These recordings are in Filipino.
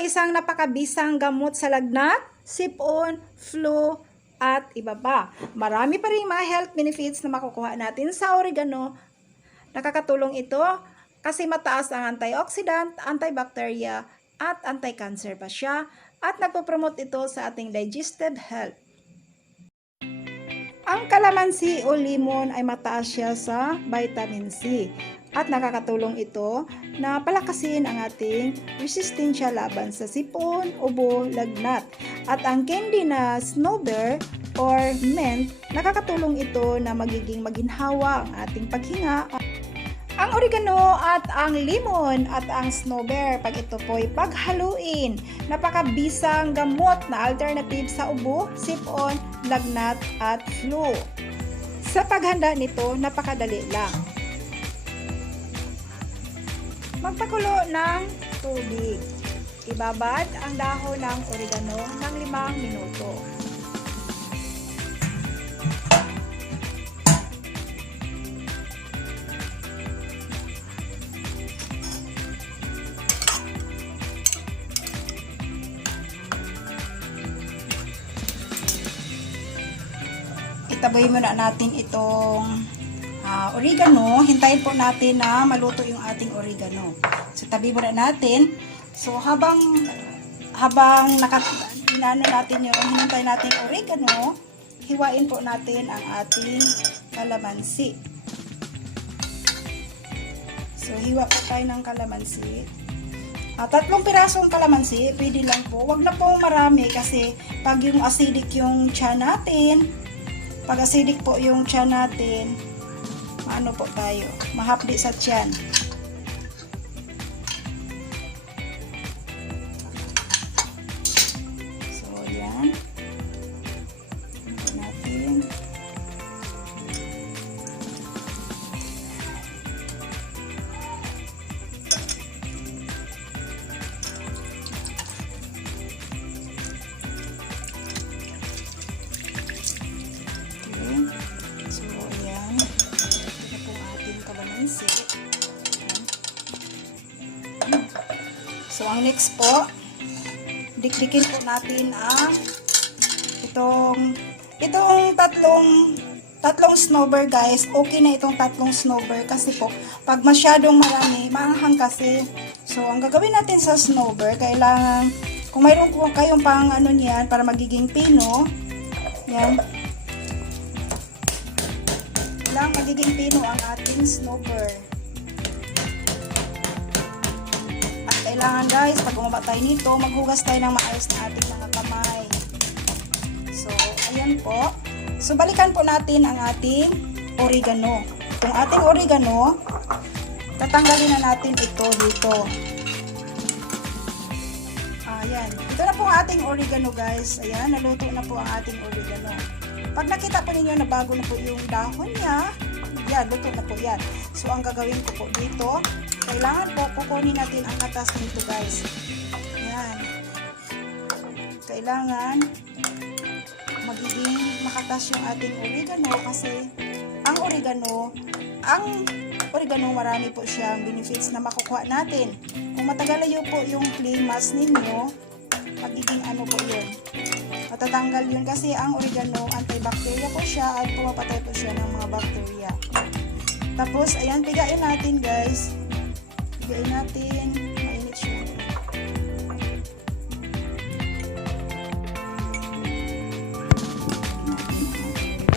isang napakabisang gamot sa lagnat, sipon, flu, at iba pa. Marami pa rin mga health benefits na makukuha natin sa oregano. Nakakatulong ito kasi mataas ang antioxidant, antibacteria, at anti-cancer pa siya at nagpo-promote ito sa ating digestive health. Ang kalamansi o limon ay mataas siya sa vitamin C at nakakatulong ito na palakasin ang ating resistensya laban sa sipon, ubo, lagnat. At ang candy na snowbird or mint, nakakatulong ito na magiging maginhawa ang ating paghinga. Ang oregano at ang limon at ang snowbird, pag ito po'y paghaluin, napakabisang gamot na alternative sa ubo, sipon, lagnat at flu. Sa paghanda nito, napakadali lang. Magpakulo ng tubig. Ibabad ang dahon ng oregano ng 5 minuto. Itaboy muna natin itong oregano. Hintayin po natin na maluto yung ating oregano. So, tabi muna natin. So, habang hinano natin yung hinintay natin oregano, hiwain po natin ang ating kalamansi. So, hiwa po tayo ng kalamansi. 3 pirasong kalamansi, pwede lang po. Huwag na po marami kasi pag yung acidic yung tiyan natin, pag acidic po yung tiyan natin, ano po tayo, mahapdi sa tiyan. So, yan. Ito natin. So, ayan. Ito na po ang ating kalamansi. So, ang next po, dikdikin po natin ang itong tatlong snowbird, guys. Okay na itong 3 snowbird kasi po, pag masyadong marami, maanghang kasi. So, ang gagawin natin sa snowbird, kailangan, kung mayroon po kayong pang ano niyan, para magiging pino, yan, lang magiging pino ang ating snowbird. At kailangan, guys, pag umaba tayo nito, maghugas tayo ng maayos na ating mga kamay. So, ayan po. So, balikan po natin ang ating oregano. Itong ating oregano, tatanggalin na natin ito dito. Ayan. Ito na po ang ating oregano, guys. Ayan, naluto na po ang ating oregano. Pag nakita po ninyo na bago na po yung dahon niya, yan, luto na po yan. So, ang gagawin ko po dito, kailangan po kukunin natin ang katas nito, guys. Yan. Kailangan magiging makatas yung ating oregano kasi ang oregano marami po siyang benefits na makukuha natin. Kung matagal po yung flame mask ninyo, magiging ano po yun, matatanggal yun kasi ang oregano antibacteria po siya at pumapatay po siya ng mga bacteria. Tapos ayan, pigain natin, guys. Pigain natin, mainit siya.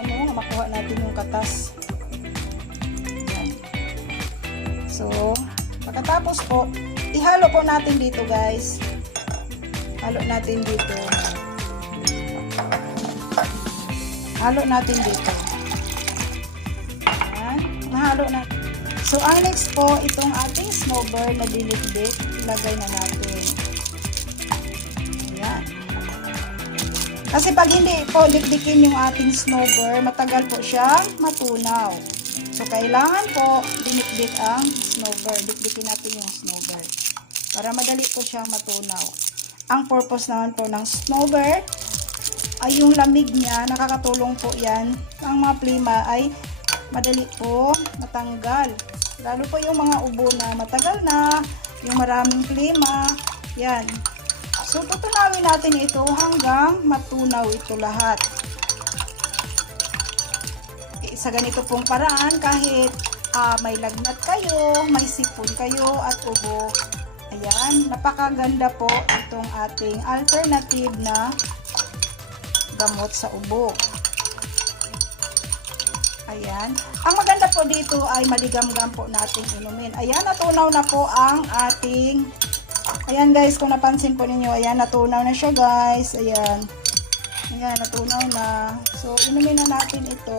Ayan, makuha natin yung katas. Ayan. So, pagkatapos po, ihalo po natin dito, guys. Halo natin dito. Halo natin dito. Ayan. Nahalo na. So, ang next po, itong ating snowbird na dinikdik, ilagay na natin. Ayan. Kasi pag hindi po dikdikin yung ating snowbird, matagal po siyang matunaw. So, kailangan po dinikdik ang snowbird. Dikdikin natin yung snowbird. Para madali po siyang matunaw. Ang purpose naman po ng snowbird ay yung lamig niya, nakakatulong po yan. Ang mga plima ay madali po matanggal. Lalo po yung mga ubo na matagal na, yung maraming plima, yan. So, tutunawin natin ito hanggang matunaw ito lahat. Sa ganito pong paraan, kahit may lagnat kayo, may sipon kayo at ubo, ayan, napakaganda po itong ating alternative na gamot sa ubo. Ayan. Ang maganda po dito ay maligam-gam po natin inumin. Ayan, natunaw na po ang ating, ayan guys, kung napansin po ninyo, ayan, natunaw na siya guys. Ayan. Ayan, natunaw na. So, inumin na natin ito.